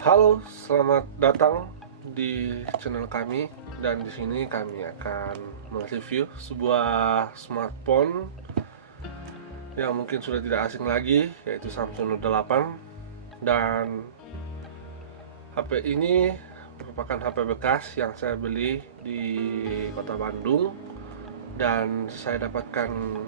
Halo, selamat datang di channel kami, dan di sini kami akan mereview sebuah smartphone yang mungkin sudah tidak asing lagi, yaitu Samsung Note 8. Dan HP ini merupakan HP bekas yang saya beli di kota Bandung, dan saya dapatkan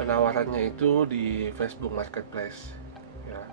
penawarannya itu di Facebook Marketplace. Ya.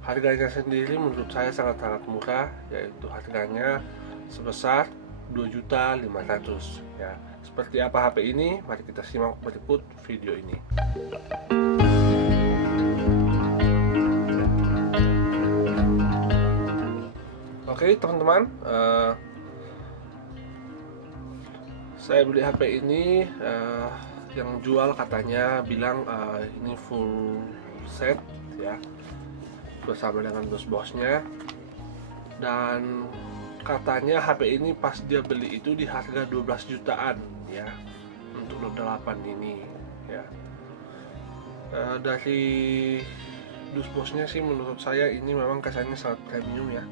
Harganya sendiri menurut saya sangat-sangat murah, yaitu harganya sebesar 2.500.000 ya. Seperti apa HP ini? Mari kita simak berikut video ini. Oke teman-teman, saya beli HP ini, yang jual katanya bilang ini full set ya, bersama dengan bos-bosnya, dan katanya HP ini pas dia beli itu di harga 12 jutaan ya untuk Note 8 ini ya. Dari bos-bosnya sih menurut saya ini memang kesannya sangat premium ya,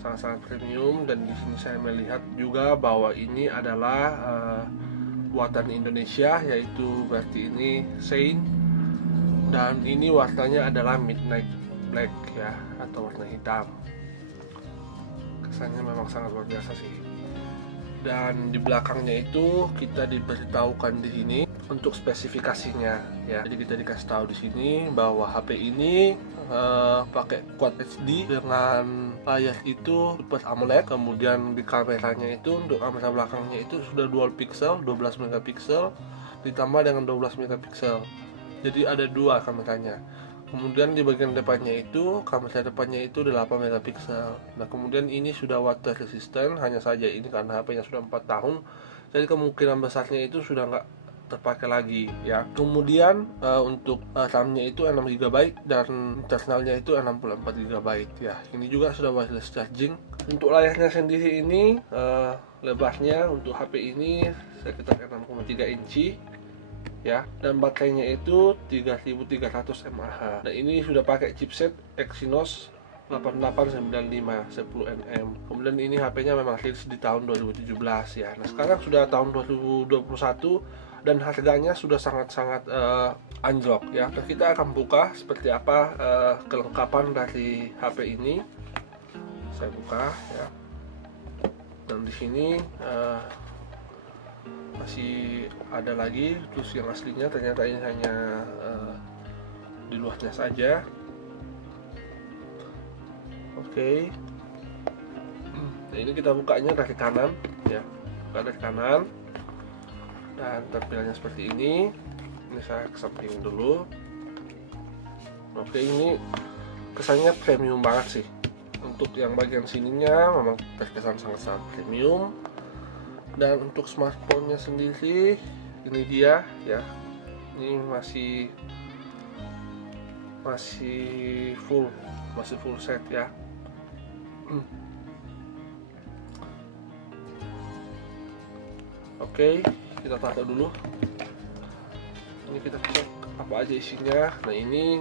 sangat-sangat premium. Dan di sini saya melihat juga bahwa ini adalah buatan Indonesia, yaitu berarti ini Shine, dan ini warnanya adalah midnight black ya, atau warna hitam. Kesannya memang sangat luar biasa sih. Dan di belakangnya itu kita diberitahukan di sini untuk spesifikasinya ya. Jadi kita dikasih tahu di sini bahwa HP ini pakai Quad HD dengan layar itu Super AMOLED. Kemudian di kameranya itu, untuk kamera belakangnya itu sudah dual pixel 12 megapiksel ditambah dengan 12 megapiksel. Jadi ada dua kameranya. Kemudian di bagian depannya itu, kamera depannya itu 8 megapiksel. Nah, kemudian ini sudah water resistant, hanya saja ini karena HP-nya sudah 4 tahun, jadi kemungkinan besarnya itu sudah nggak terpakai lagi ya. Kemudian untuk RAM-nya itu 6 GB dan internalnya itu 64 GB ya. Ini juga sudah wireless charging. Untuk layarnya sendiri ini lebarnya untuk HP ini sekitar 6,3 inci ya, dan baterainya itu 3300 mAh. Nah, ini sudah pakai chipset Exynos 8895 10nm. Kemudian ini HP-nya memang rilis di tahun 2017 ya. Nah, sekarang sudah tahun 2021 dan harganya sudah sangat-sangat anjlok ya. Nah, kita akan buka seperti apa kelengkapan dari HP ini. Saya buka ya. Dan di sini masih ada lagi, terus yang aslinya ternyata ini hanya di luarnya saja. Oke. Nah, ini kita bukanya dari kanan ya, buka dari kanan, dan tampilannya seperti ini. Ini saya kesampingin dulu. Oke, ini kesannya premium banget sih. Untuk yang bagian sininya memang terkesan sangat-sangat premium. Dan untuk smartphone-nya sendiri, ini dia ya. Ini masih full set ya. Oke, kita taruh dulu. Ini kita cek apa aja isinya. Nah, ini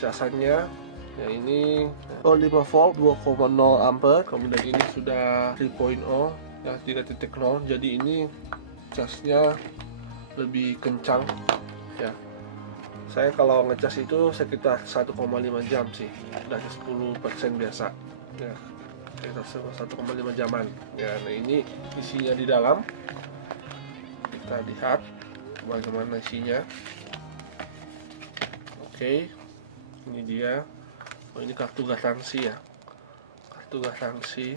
casannya ya, ini 5 volt 2,0 ampere. Kemudian ini sudah 3.0 ya, 3.0. Jadi ini casnya lebih kencang ya. Saya kalau ngecas itu sekitar 1,5 jam sih, dari 10% biasa ya, sekitar 1,5 jaman ya. Nah, ini isinya di dalam, kita lihat bagaimana isinya. Oke, ini dia. Oh, ini kartu garansi ya, kartu garansi.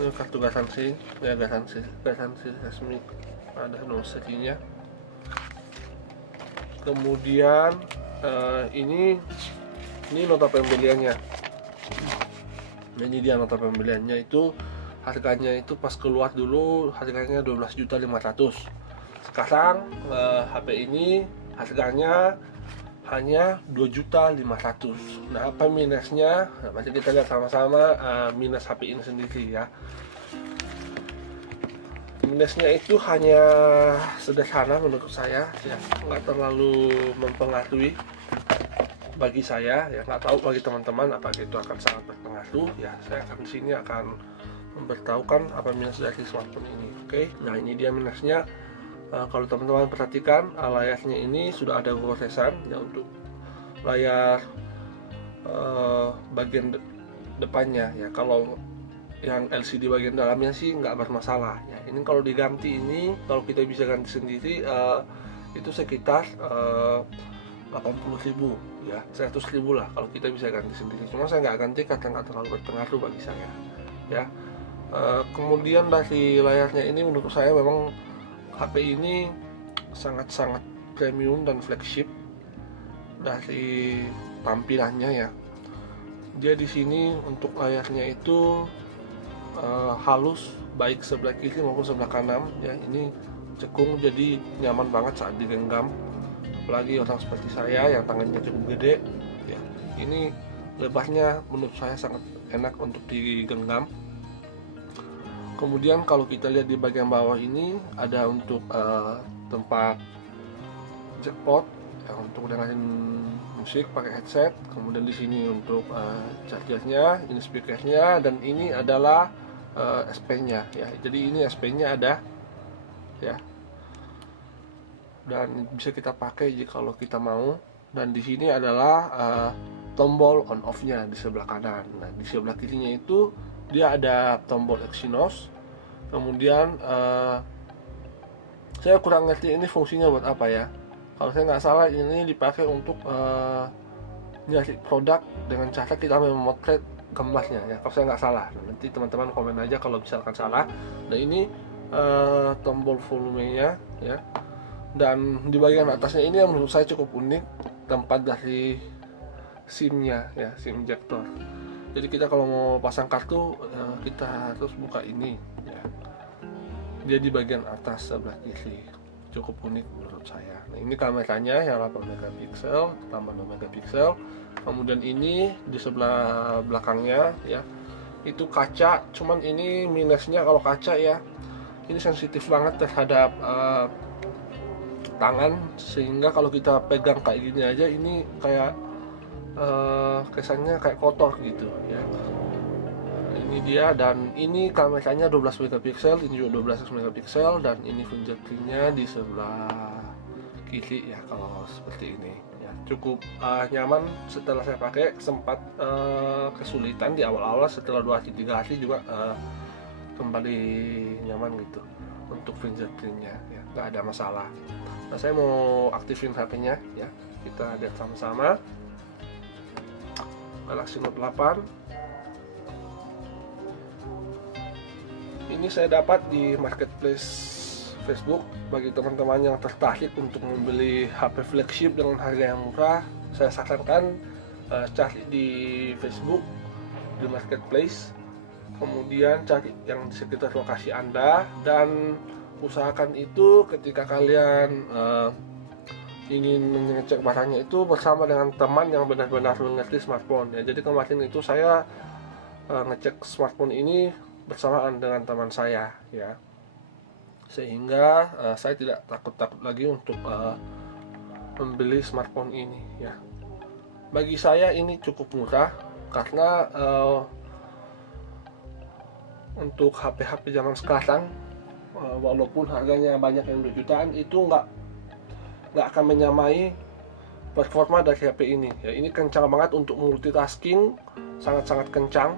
Ini kartu garansi ya, garansi resmi, ada nomor serinya. Kemudian ini nota pembeliannya. Nah, ini dia nota pembeliannya. Itu harganya itu pas keluar dulu harganya 12.500.000. Sekarang HP ini harganya hanya 2.500.000. Nah, apa minusnya? Nah, mari kita lihat sama-sama minus HP ini sendiri ya. Minusnya itu hanya sederhana menurut saya ya, nggak terlalu mempengaruhi. bagi saya ya, nggak tahu bagi teman-teman apakah itu akan sangat berpengaruh ya. Saya akan di sini akan memberitahukan apa minus dari smartphone ini. Oke, nah ini dia minusnya. Kalau teman-teman perhatikan, layarnya ini sudah ada goresan ya untuk layar bagian depannya ya. Kalau yang LCD bagian dalamnya sih nggak bermasalah ya. Ini kalau diganti ini, kalau kita bisa ganti sendiri itu sekitar 80.000 ya, 100.000 lah kalau kita bisa ganti sendiri. Cuma saya nggak ganti karena nggak terlalu berpengaruh bagi saya ya. Kemudian dari layarnya ini menurut saya memang HP ini sangat-sangat premium dan flagship dari tampilannya ya. Dia di sini untuk layarnya itu halus, baik sebelah kiri maupun sebelah kanan ya. Ini cekung, jadi nyaman banget saat digenggam. Apalagi orang seperti saya yang tangannya cukup gede ya. Ini lebarnya menurut saya sangat enak untuk digenggam. Kemudian kalau kita lihat di bagian bawah ini ada untuk tempat jackpot ya, untuk dengerin musik pakai headset. Kemudian di sini untuk chargernya, ini speakernya, dan ini adalah SP-nya ya. Jadi ini SP-nya ada ya, dan bisa kita pakai jika kalau kita mau. Dan di sini adalah tombol on off-nya di sebelah kanan. Nah di sebelah kirinya itu dia ada tombol Exynos. Kemudian saya kurang ngerti ini fungsinya buat apa ya. Kalau saya nggak salah ini dipakai untuk nyari produk dengan cara kita memotret gambarnya ya, kalau saya nggak salah. Nanti teman-teman komen aja kalau misalkan salah. Nah ini tombol volumenya ya. Dan di bagian atasnya ini yang menurut saya cukup unik, tempat dari SIM-nya ya, SIM injector. Jadi kita kalau mau pasang kartu kita harus buka ini ya. Dia di bagian atas sebelah kiri, cukup unik menurut saya. Nah ini kameranya yang 8 megapiksel tambah 2 megapiksel. Kemudian ini di sebelah belakangnya ya, itu kaca. Cuman ini minusnya kalau kaca ya, ini sensitif banget terhadap tangan, sehingga kalau kita pegang kayak gini aja ini kayak kesannya kayak kotor gitu ya. Ini dia, dan ini kameranya 12 megapiksel, ini juga 12 megapiksel, dan ini fingerprintnya di sebelah kiri ya. Kalau seperti ini ya, cukup nyaman. Setelah saya pakai sempat kesulitan di awal-awal, setelah 2 hari 3 hari juga kembali nyaman gitu untuk fingerprintnya ya, nggak ada masalah. Nah saya mau aktifin HP-nya ya, kita lihat sama-sama. Galaxy Note 8 ini saya dapat di marketplace Facebook. Bagi teman-teman yang tertarik untuk membeli HP flagship dengan harga yang murah, saya sarankan cari di Facebook di marketplace, kemudian cari yang di sekitar lokasi Anda, dan usahakan itu ketika kalian ingin mengecek barangnya itu bersama dengan teman yang benar-benar mengerti smartphone ya. Jadi kemarin itu saya ngecek smartphone ini bersamaan dengan teman saya ya, sehingga saya tidak takut-takut lagi untuk membeli smartphone ini ya. Bagi saya ini cukup murah karena untuk HP-HP zaman sekarang walaupun harganya banyak yang 2 jutaan, itu nggak akan menyamai performa dari HP ini ya. Ini kencang banget untuk multitasking, sangat-sangat kencang.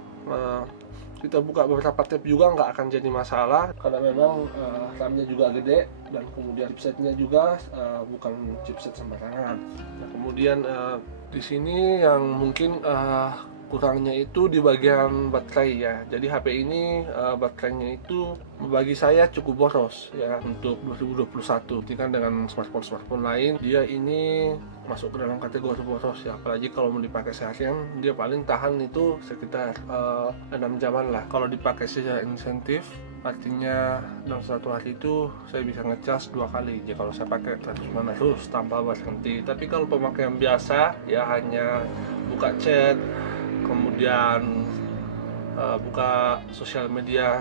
Kita buka beberapa tab juga nggak akan jadi masalah karena memang RAM-nya juga gede, dan kemudian chipsetnya juga bukan chipset sembarangan. Nah, kemudian di sini yang mungkin kurangnya itu di bagian baterai ya. Jadi HP ini baterainya itu bagi saya cukup boros ya untuk 2021. Dibandingkan dengan smartphone lain, dia ini masuk ke dalam kategori boros ya. Apalagi kalau mau dipakai seharian, dia paling tahan itu sekitar 6 jaman lah. Kalau dipakai secara insentif, artinya dalam 1 hari itu saya bisa ngecas 2 kali. Jadi kalau saya pakai terus tanpa berhenti. Tapi kalau pemakaian biasa ya, hanya buka chat, kemudian buka sosial media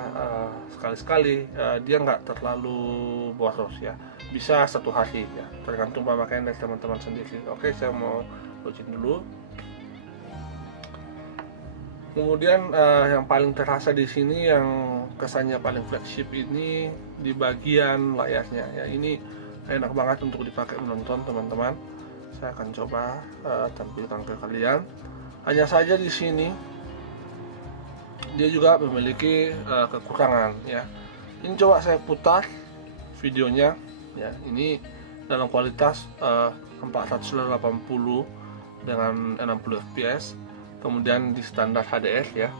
sekali-sekali, dia nggak terlalu boros ya. Bisa 1 hari ya, tergantung pemakaian dari teman-teman sendiri. Oke, saya mau login dulu. Kemudian yang paling terasa di sini, yang kesannya paling flagship ini di bagian layarnya ya. Ini enak banget untuk dipakai menonton, teman-teman. Saya akan coba tampilkan ke kalian. Hanya saja di sini dia juga memiliki kekurangan ya. Ini coba saya putar videonya ya. Ini dalam kualitas 480 dengan 60 fps. Kemudian di standar HDR ya.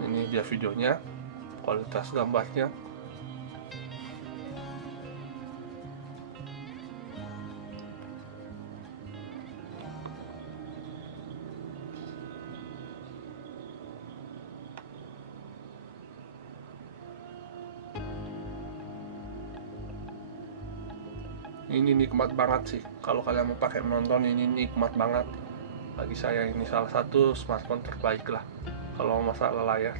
Ini dia videonya, kualitas gambarnya. Ini nikmat banget sih, kalau kalian mau pakai menonton ini nikmat banget. Bagi saya ini salah satu smartphone terbaik lah kalau masalah layar.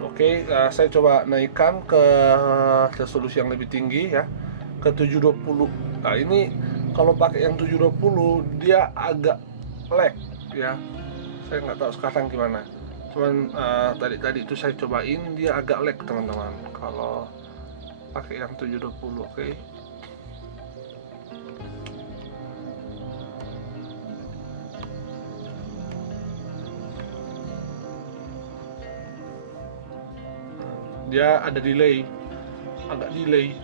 Oke, saya coba naikkan ke resolusi yang lebih tinggi ya, ke 720. Nah ini kalau pakai yang 720 dia agak lag ya. Saya nggak tahu sekarang gimana. Cuman tadi itu saya cobain, dia agak lag teman-teman kalau pakai yang 720. Oke. Dia ada delay, agak delay.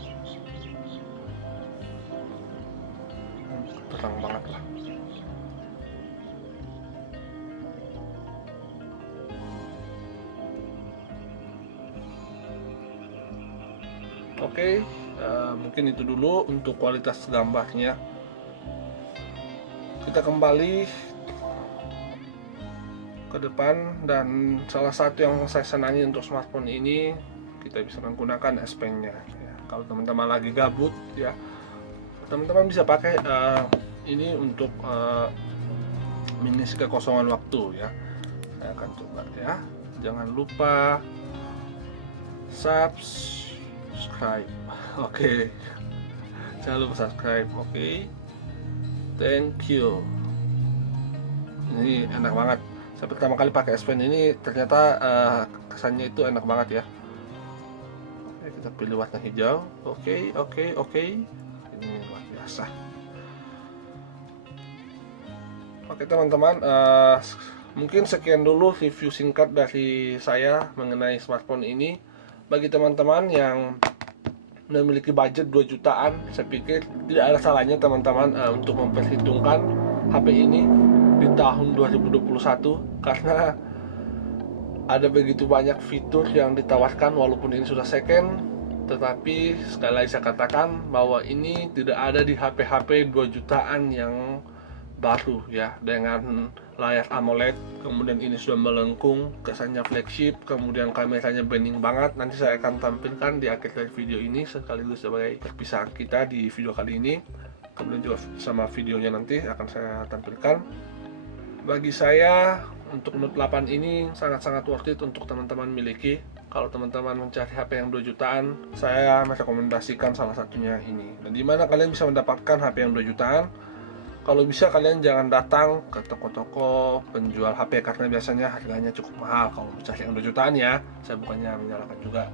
Terang banget lah. Oke, mungkin itu dulu untuk kualitas gambarnya. Kita kembali ke depan, dan salah satu yang saya senangi untuk smartphone ini, kita bisa menggunakan S Pen-nya ya. Kalau teman-teman lagi gabut ya, teman-teman bisa pakai ini untuk mengisi kekosongan waktu ya. Saya akan coba ya. Jangan lupa subscribe. Oke. Jangan lupa subscribe. Oke. Thank you. Ini enak banget. Saya pertama kali pakai S Pen ini, ternyata kesannya itu enak banget ya. Oke, kita pilih warna hijau. Oke. Ini luar biasa. Oke teman-teman, mungkin sekian dulu review singkat dari saya mengenai smartphone ini. Bagi teman-teman yang memiliki budget 2 jutaan, saya pikir tidak ada salahnya teman-teman untuk memperhitungkan HP ini di tahun 2021, karena ada begitu banyak fitur yang ditawarkan. Walaupun ini sudah second, tetapi sekali lagi saya katakan bahwa ini tidak ada di HP-HP 2 jutaan yang baru ya, dengan layar AMOLED, kemudian ini sudah melengkung, kesannya flagship, kemudian kameranya bening banget. Nanti saya akan tampilkan di akhir dari video ini sekaligus sebagai perpisahan kita di video kali ini. Kemudian juga sama videonya nanti akan saya tampilkan. Bagi saya untuk Note 8 ini sangat-sangat worth it untuk teman-teman miliki. Kalau teman-teman mencari HP yang 2 jutaan, saya merekomendasikan salah satunya ini. Dan dimana kalian bisa mendapatkan HP yang 2 jutaan? Kalau bisa kalian jangan datang ke toko-toko penjual HP, karena biasanya harganya cukup mahal kalau mencari yang 2 jutaan ya. Saya bukannya menyalahkan juga.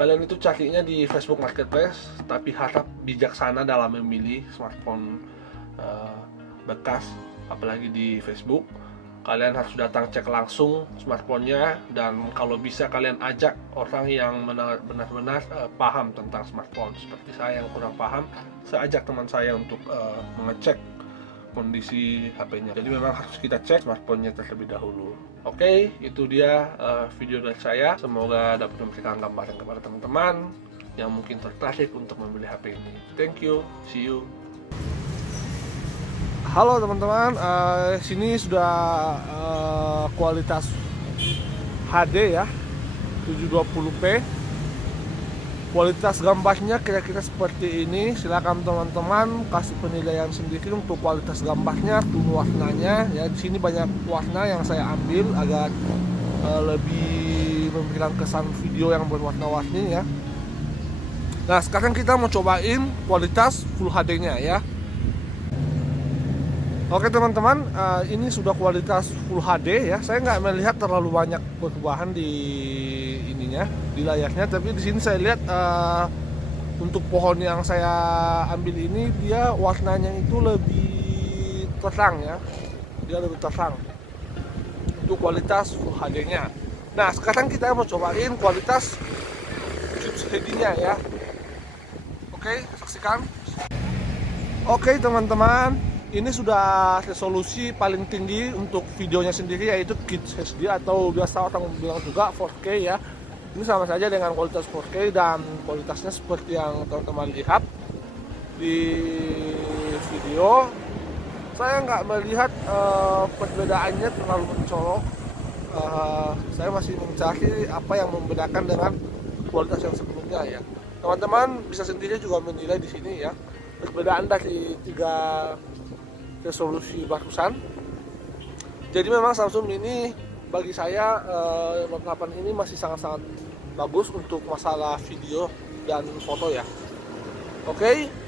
Kalian itu carinya di Facebook Marketplace, tapi harap bijaksana dalam memilih smartphone bekas, apalagi di Facebook. Kalian harus datang cek langsung smartphone-nya, dan kalau bisa kalian ajak orang yang benar-benar paham tentang smartphone. Seperti saya yang kurang paham, saya ajak teman saya untuk mengecek kondisi HP-nya. Jadi memang harus kita cek smartphone-nya terlebih dahulu. Oke, itu dia video dari saya. Semoga dapat memberikan gambaran kepada teman-teman yang mungkin tertarik untuk membeli HP ini. Thank you, see you. Halo teman-teman, sini sudah kualitas HD ya, 720p. Kualitas gambarnya kira-kira seperti ini. Silakan teman-teman kasih penilaian sendiri untuk kualitas gambarnya, tone warnanya ya. Di sini banyak warna yang saya ambil agar lebih memberikan kesan video yang berwarna-warni ya. Nah sekarang kita mau cobain kualitas Full HD-nya ya. Oke teman-teman, ini sudah kualitas Full HD ya. Saya nggak melihat terlalu banyak perubahan di ininya, di layarnya. Tapi di sini saya lihat untuk pohon yang saya ambil ini dia warnanya itu lebih terang ya. Dia lebih terang untuk kualitas Full HD-nya. Nah sekarang kita mau cobain kualitas HD-nya ya. Oke, saksikan. Oke teman-teman, ini sudah resolusi paling tinggi untuk videonya sendiri, yaitu Kids HD atau biasa orang bilang juga 4K ya. Ini sama saja dengan kualitas 4K dan kualitasnya seperti yang teman-teman lihat di video. Saya nggak melihat perbedaannya terlalu mencolok. Saya masih mencari apa yang membedakan dengan kualitas yang sebelumnya ya. Teman-teman bisa sendiri juga menilai di sini ya, perbedaan dari 3 resolusi barusan. Jadi memang Samsung ini bagi saya Note 8 ini masih sangat-sangat bagus untuk masalah video dan foto ya. Oke.